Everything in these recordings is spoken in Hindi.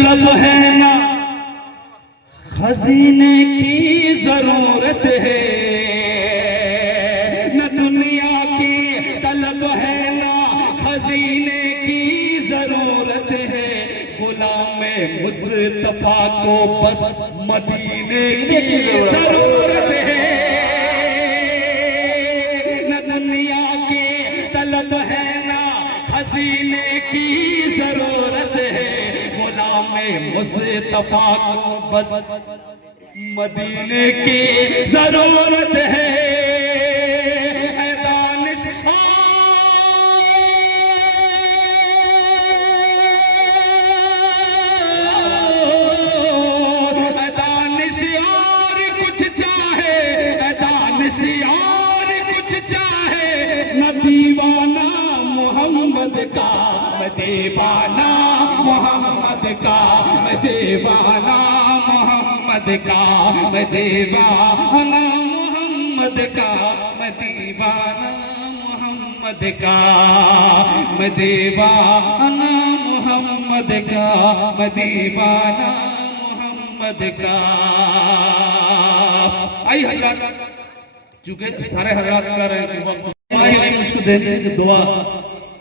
तलब है ना खजीने की जरूरत है, न दुनिया की तलब है ना खजीने की जरूरत है। गुलाम मुस्तफा को बस मदीने की जरूरत है, न दुनिया की तलब है ना खजीने की जरूरत है। गुलाम मुस्तफा को बस मदीने की जरूरत है। दानिश दानिश और कुछ चाहे, दानिश और कुछ चाहे, न दीवाना मोहम्मद का, मैं दीवाना मोहम्मद का, मैं दीवाना मोहम्मद का, मैं दीवाना मोहम्मद का, मैं दीवाना मोहम्मद का, मैं दीवाना मोहम्मद का, मैं दीवाना मोहम्मद का। आई हजरत, चूंकि सारे हजरात कर रहे हैं वक्त नहीं, मुझको देने हैं जो दुआ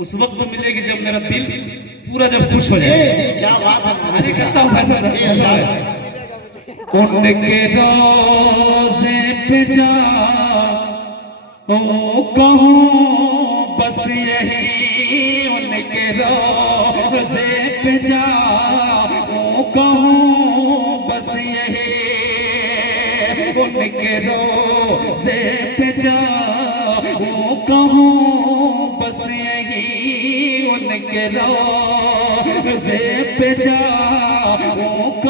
उस वक्त मिलेगी जब मेरा दिल पूरा जब खुश हो जाए। क्या बात है, नहीं करता हूँ फैसला। उनके रोज़े पे जा कहूँ बस यही, उनके रोज़े पे जा कहूँ बस यही, उनके रोज़े पे जा कहूँ बस यही, उनके रोज़े पे जा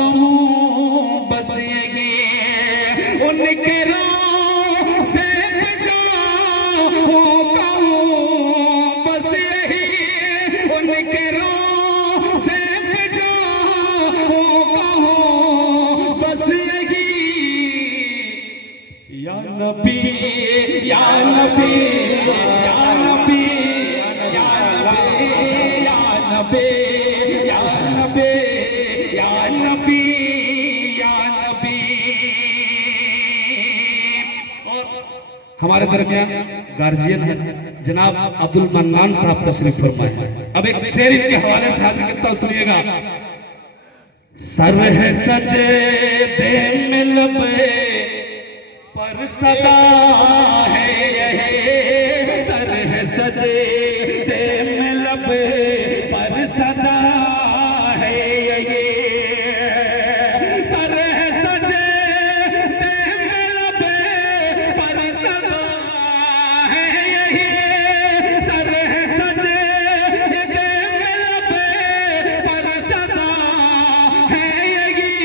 कहूँ बस यही, उनके रोज़े पे जा कहूँ बस यही, उनके रोज़े पे जा कहूँ बस यही। या नबी या नबी या नबी या नबी या नबी या नबी या नबी। और हमारे दरमियान गार्जियन है जनाब अब्दुल मन्नान साहब तशरीफ फरमाए हैं। अब एक शेर इनके हवाले से हाजिर करता हूं, सुनिएगा। सर है सजे दे में लबे पर सदा है यही, सर है सजे दे में लबे पर सदा है यही, सर है सजे दे में लबे पर सदा है यही, सर है सजे दे में लबे पर सदा है यही।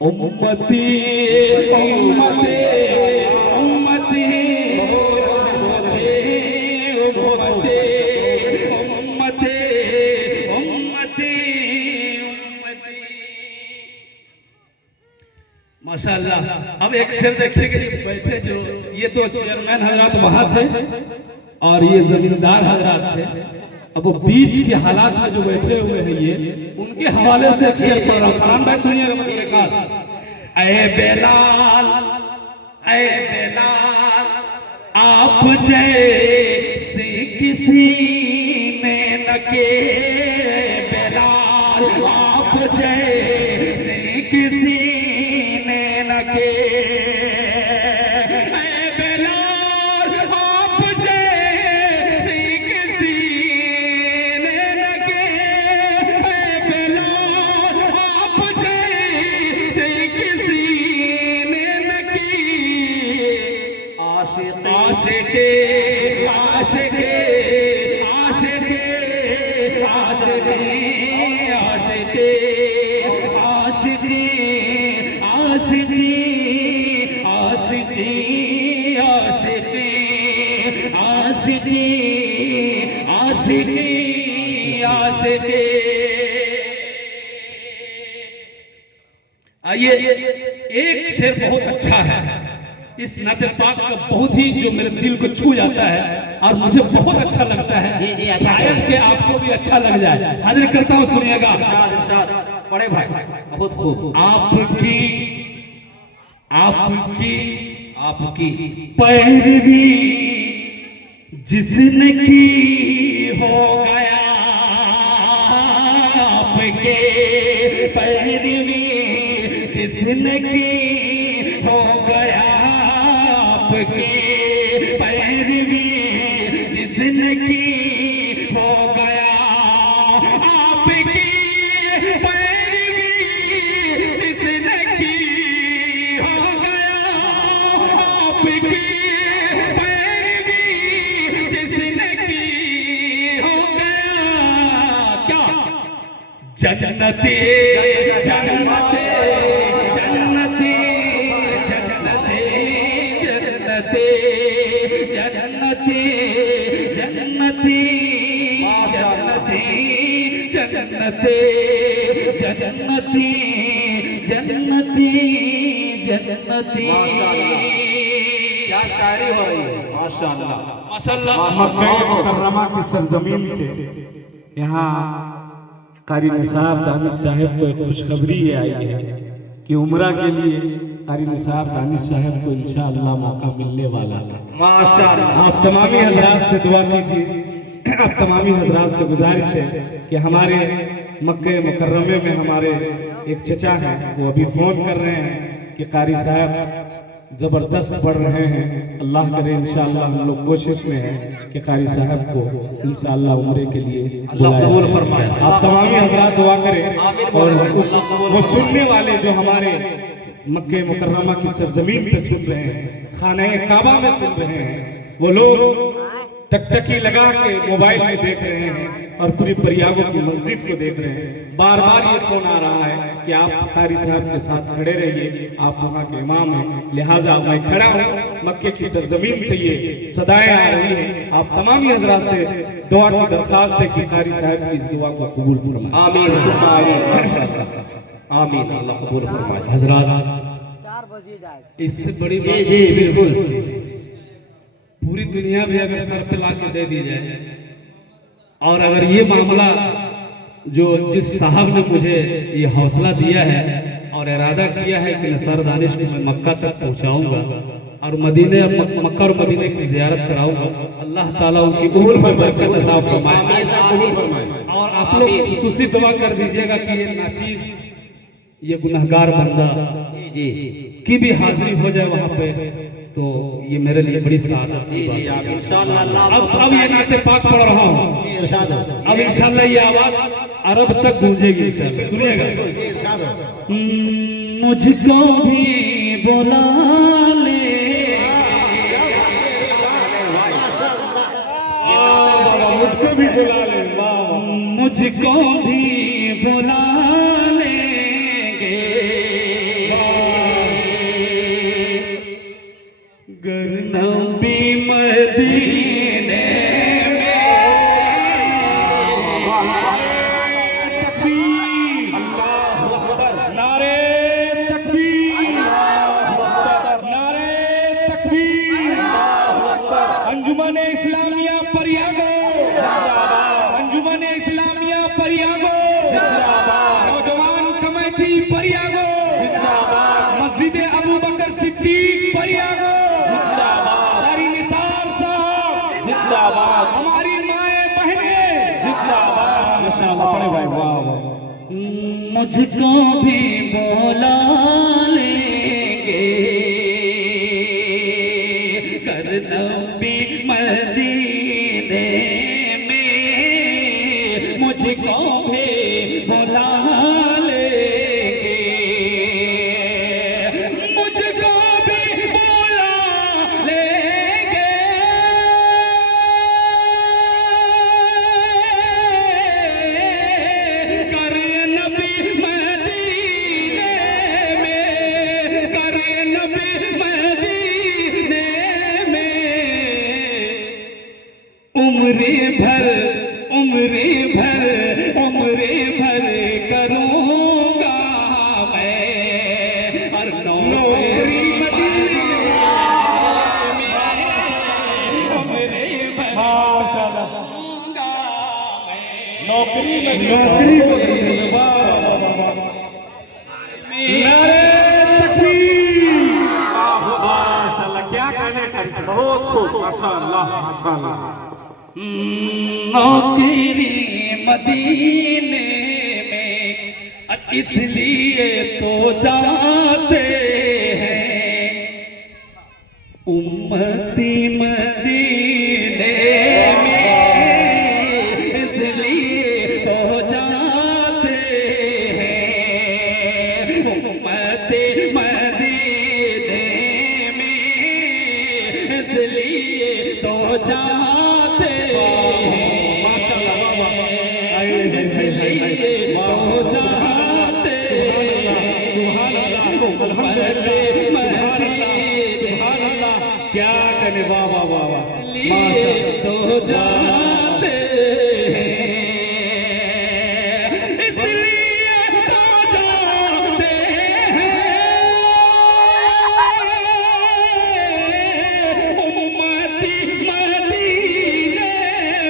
उम्मती उम्मती उम्मती उम्मती उम्मती उम्मती उम्मती। माशाअल्लाह। अब एक शेर देखिए कि बैठे जो ये तो चेयरमैन हजरात वहां थे और ये जमींदार हजरात थे। अब वो बीच के हालात में जो बैठे हुए हैं ये उनके हवाले से एक शेर पढ़ रहा हूं। फरमान भाई सुनिएगा मेरे खास। ऐ बेलाल ऐ बेलाल आप जैसे किसी ने न के, बेलाल आप जैसे किसी ने न के, ऐ बेलाल आप जैसे किसी ने न के, ऐ बेलाल आप जैसे किसी ने न की। आशिक आशिके आशिके आशिके आशिके आशिके आशिके आशिके आशिके आशिके आशिके आशिके। आइए एक शेर बहुत अच्छा है, इस नाते पाक का बहुत ही जो मेरे दिल को छू जाता है और मुझे बहुत अच्छा लगता है। जी, अच्छा शायद कि आपको भी अच्छा लग जाए। हाजिर करता हूँ, सुनिएगा। बड़े भाई बहुत खूब। आपकी आपकी आपकी पैरवी जिसने की हो गया, आपके पैरवी जिसने की हो गया, आपके पैरवी जिसने की हो गया, आपकी पैरवी जिसने की हो गया, आपकी पैरवी जिसने की हो गया, क्या जन्नती जन्नती जन्नती जन्नती जन्नती जन्नती जन्नती जन्नती जन्नती जन्नती जन्नती। क्या शायरी हो रही है, माशाअल्लाह माशाअल्लाह। मक्का मुकर्रमा की सरजमीन से यहाँ कारी निसार दानिश साहब को एक खुशखबरी ये आई है कि उम्रा के लिए कारी निसार दानिश साहब को इंशाअल्लाह मौका मिलने वाला है। माशाअल्लाह। आप तमामी हजरात से दुआ कीजिए, आप तमामी हजरात से गुजारिश है कि हमारे मक्के मुकर्रमे में हमारे एक चचा हैं, वो अभी फ़ोन कर रहे हैं कि कारी साहब ज़बरदस्त पढ़ रहे हैं। अल्लाह करे इंशाअल्लाह हम लोग कोशिश में हैं कि कारी साहब को इंशाअल्लाह उम्रे के लिए अल्लाह कबूल फरमाए। आप तमामी हजरात दुआ करें और वो सुनने वाले जो हमारे मक्के मुकर्रमा की सरजमीन पे सुन रहे हैं, खाने काबा में सुन रहे हैं, वो लोग टकटकी लगा के मोबाइल में देख रहे हैं और पूरी परियागों की मस्जिद को देख रहे हैं। बार बार ये फोन आ रहा है कि आप कारी साहब के साथ खड़े रहिए, आप वहाँ के इमाम हैं, लिहाजा मैं खड़ा हूँ। मक्के की सरजमीन से ये सदाएं आ रही हैं। आप तमामी हजरात से दुआ की दरखास्त है कि कारी साहब की इस दुआ को कबूल फरमाएं। आमीन सुम्मा आमीन। आमीन, अल्लाह कबूल फरमाए। हजरात, इससे बड़ी जी बात जी बिल्कुल। पूरी दुनिया भी अगर सर पे ला के दे दी जाए, और अगर ये मामला जो जिस साहब ने मुझे ये हौसला दिया है और इरादा किया है कि नसार दानिश को मैं मक्का तक पहुंचाऊंगा और मदीने मक्का और मदीने की जियारत कराऊंगा, अल्लाह ताला उनकी कबूल फरमाए। और आप लोग खुसूसी दुआ कर दीजिएगा कि ये नाचीज, ये गुनहगार बंदा जी की भी हाजिरी हो जाए वहां पे, तो ये मेरे लिए बड़ी सादत की बात है। इंशाअल्लाह। अब ये नाते पाक पढ़ रहा हूँ, अब इंशाअल्लाह ये आवाज अरब तक गूंजेगी इंशाअल्लाह। सुनिएगा। मुझको भी बुला ले, मुझको भी बुला ले, वाह, मुझको भी बुला लेंगे, गर नबी मदीने नारे तकबीर, नारे तकबीर, अंजुमन इस्लामिया परियागो, अंजुमन इस्लामिया परियागो, नौजवान कमेटी परियागो, मस्जिद अबू बकर सिद्दीक परियागो, कारी निसार साहब जिंदाबाद, हमारी माए बहने जिंदाबाद। माशाअल्लाह, पढ़े भाई, वाह वाह। मुझको भी बुला लेंगे, कर नबी मदीने में मुझको भी बुला लेंगे, मुझको भी बुला लेंगे, कर नबी मदीने में माशाअल्लाह माशाअल्लाह। नौकरी मदीने में इसलिए तो जाते हैं, उम्मती मदीने में इसलिए तो जाते हैं, उम्मती मदीने में इसलिए तो जाते हैं, इसलिए तो जाते क्या कहने, वाह वाह वाह वाह, लिए तो जाते हैं, इसलिए तो जाते हैं, उम्मती मदीने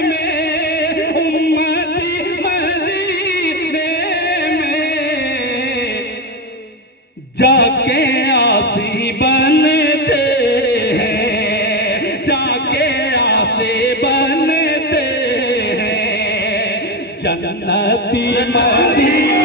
में, उम्मती मदीने में जाके आसी बनते हैं, जाके आसे बनते हैं, जन्नती मदीने।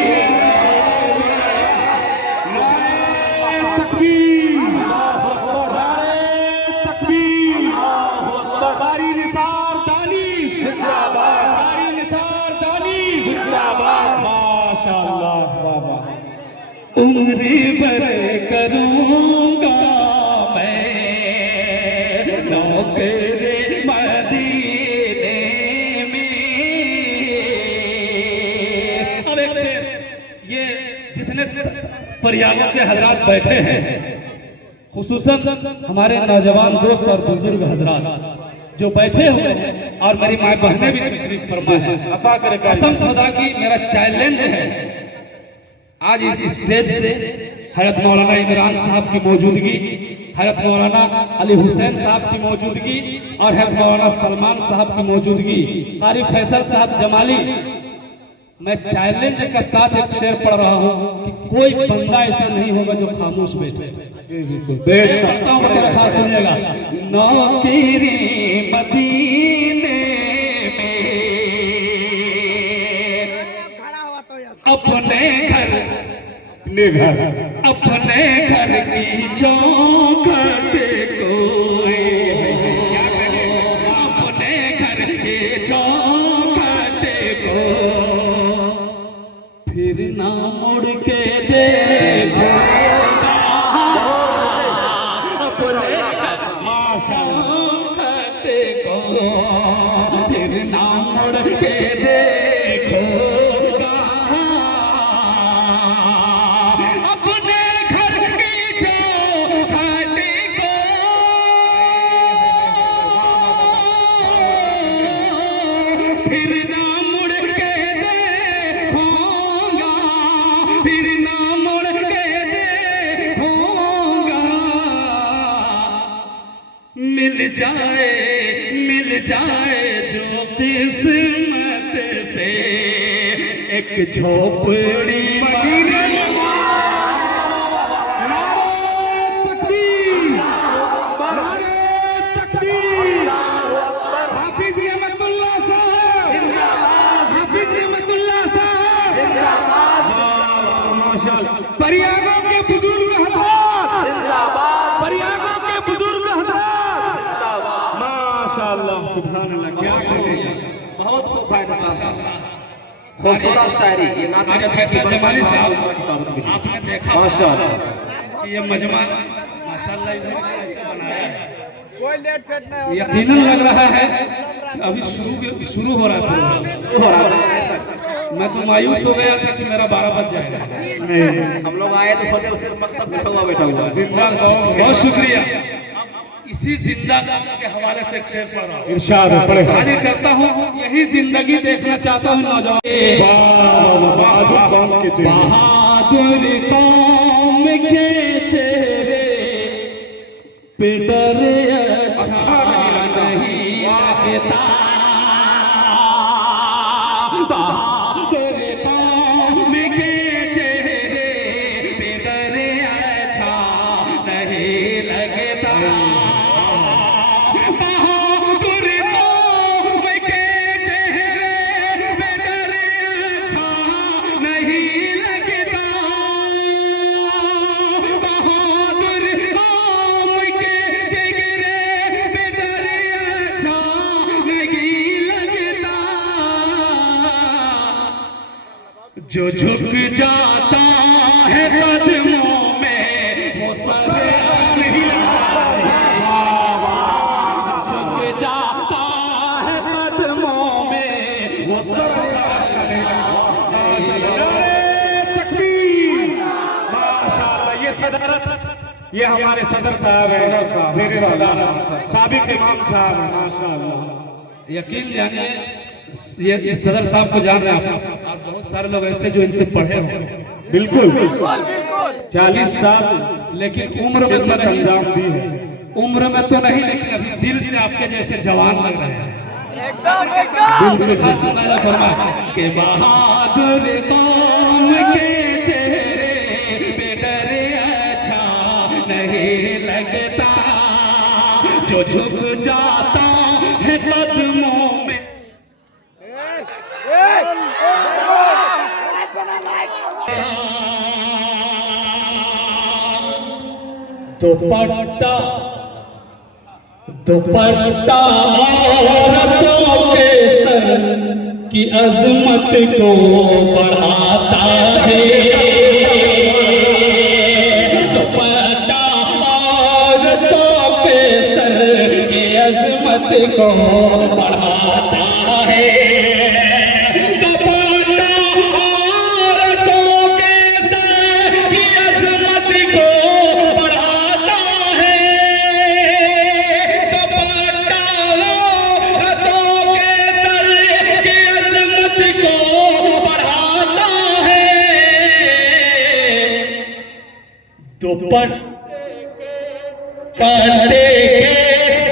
कारी निसार दानिश जिंदाबाद, कारी निसार दानिश जिंदाबाद, माशाअल्लाह, वाह वाह। उम्र भर करूंगा मैं नौकरी मदीने में। अब एक शेर, ये जितने परिवारों के हजरात बैठे हैं, खुसूसन हमारे नौजवान दोस्त और बुजुर्ग हजरात जो बैठे हुए हैं, और मेरी माँ बहनें भी तशरीफ फरमा है, अता करे कसम खुदा की मेरा चैलेंज है आज इस स्टेज से हजरत मौलाना इमरान साहब की मौजूदगी, हजरत मौलाना अली हुसैन साहब की मौजूदगी और हजरत मौलाना सलमान साहब की मौजूदगी, कारी फैसल साहब जमाली, मैं चैलेंज के साथ एक शेर पढ़ रहा हूँ कि कोई बंदा ऐसा नहीं होगा जो खामोश बैठे। कहता हूं, बड़ा खास सुनिएगा। नौकरी मदीने में अपने घर अपने घर की चौखट कोई, अपने घर की चौखट को फिर ना मुड़ के देखो, अपने चौखट को फिर ना मुड़ के देखो, अपने घर की चौखट को फिर ना मुड़ के देखूंगा, फिर ना मुड़ के देखूंगा, मिल जाए जो किस्मत से एक झोपड़ी परियागों के बुजुर्ग हजरात, परियागों के बुजुर्ग हजरात, माशाअल्लाह, सुभान अल्लाह, क्या कहेंगे। बहुत खूब फायदा साहब, खूबसूरत शायरी, ये नाते फैसल जमाली साहब, आपने देखा माशाअल्लाह कि ये मजमा माशाअल्लाह इन्होंने कैसे बनाया है, यकीनन लग रहा है कि अभी शुरू हो रहा था। मैं तो मायूस हो गया था कि मेरा 12 बज जाएगा। हम लोग आए तो सोचे सिर्फ मकसद बैठा हुआ जिंदा बहुत शुक्रिया। इसी जिंदा के हवाले से एक शेर पढ़ रहा हूं, इरशाद पढ़े। हाजिर करता हूँ, यही जिंदगी देखना चाहता हूँ नौजवान। बहादुर कौम के चेहरे, बहादुर कौम के चेहरे पे डर अच्छा नहीं लगता, बहादुर कौम के चेहरे पे डर अच्छा नहीं लगता, जो झुक जाता है कदमों में वो सर नहीं झुक जाता है कदमों में वो सर तकबीर, माशाअल्लाह। ये सदारत, ये हमारे सदर साहब हैं, ज़ेरे सदारत साबिक इमाम साहब हैं, माशाअल्लाह। यकीन जानिए ये सदर साहब को जान रहे हैं आप, और बहुत सारे लोग ऐसे जो इनसे पढ़े हो, बिल्कुल 40 साल लेकिन उम्र में तो नहीं, अंजाम दी है। उम्र में तो नहीं, लेकिन अभी दिल से आपके जैसे जवान लग रहे हैं। एकदम फरमा के बहादुर कौम के चेहरे पे डर अच्छा नहीं लगता, जो झुक जाता है कदमों में। दुपट्टा दुपट्टा औरतों के सर की अजमत को बढ़ाता है। दुपट्टा औरतों के सर की अजमत को बढ़ाता है।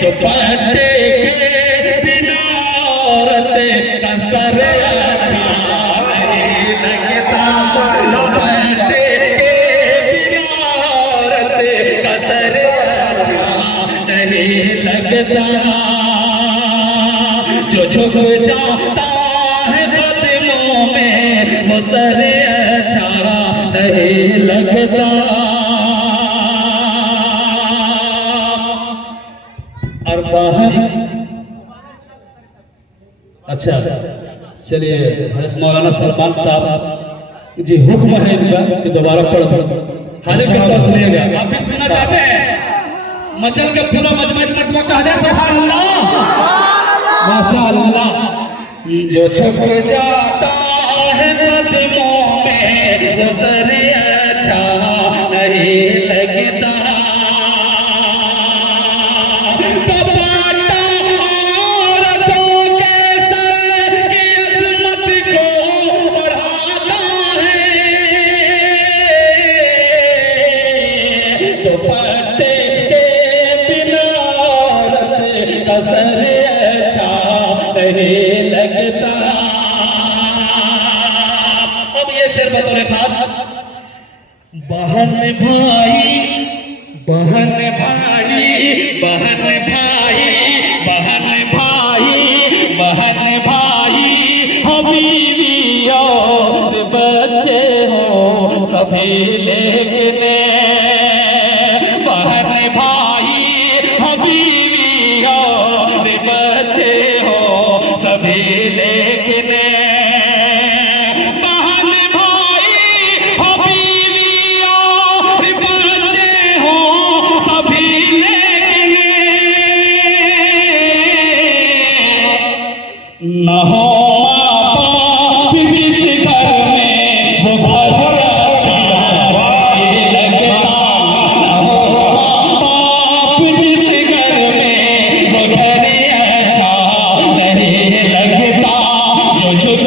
दुपट्टे के बिना औरत का सर अच्छा नहीं लगता। दुपट्टे के बिना औरत का सर अच्छा नहीं लगता, जो झुक जाता है कदमों में वो सर अच्छा नहीं लगता। और बाहर अच्छा चलिए, हज़रत मौलाना सलमान साहब जी हुक्म है इनका कि दोबारा पढ़ हाजिर सुनिएगा। आप भी सुनना चाहते हैं? मचल के पूरा मजमा कह दे सुभान अल्लाह, माशाअल्लाह। जो झुक जाता है कदमों में वो सर अच्छा नहीं लगता। दुपट्टे के बिना औरत का सर अच्छा नहीं लगता। अब ये शेर बतौर खास, बहन भाई बहन भाई बहन भाई बहन भाई बहन भाई हो बीवी और बच्चे हो सभी लेकिन बहन भाई हो बीवी और बच्चे हो सभी लेकिन बहन भाई हो बीवी और बच्चे हो सभी लेकिन न हो माँ बाप जिस घर में वो घर अच्छा नहीं लगता। न हो माँ बाप जिस घर में वो घर अच्छा नहीं लगता। जो झुक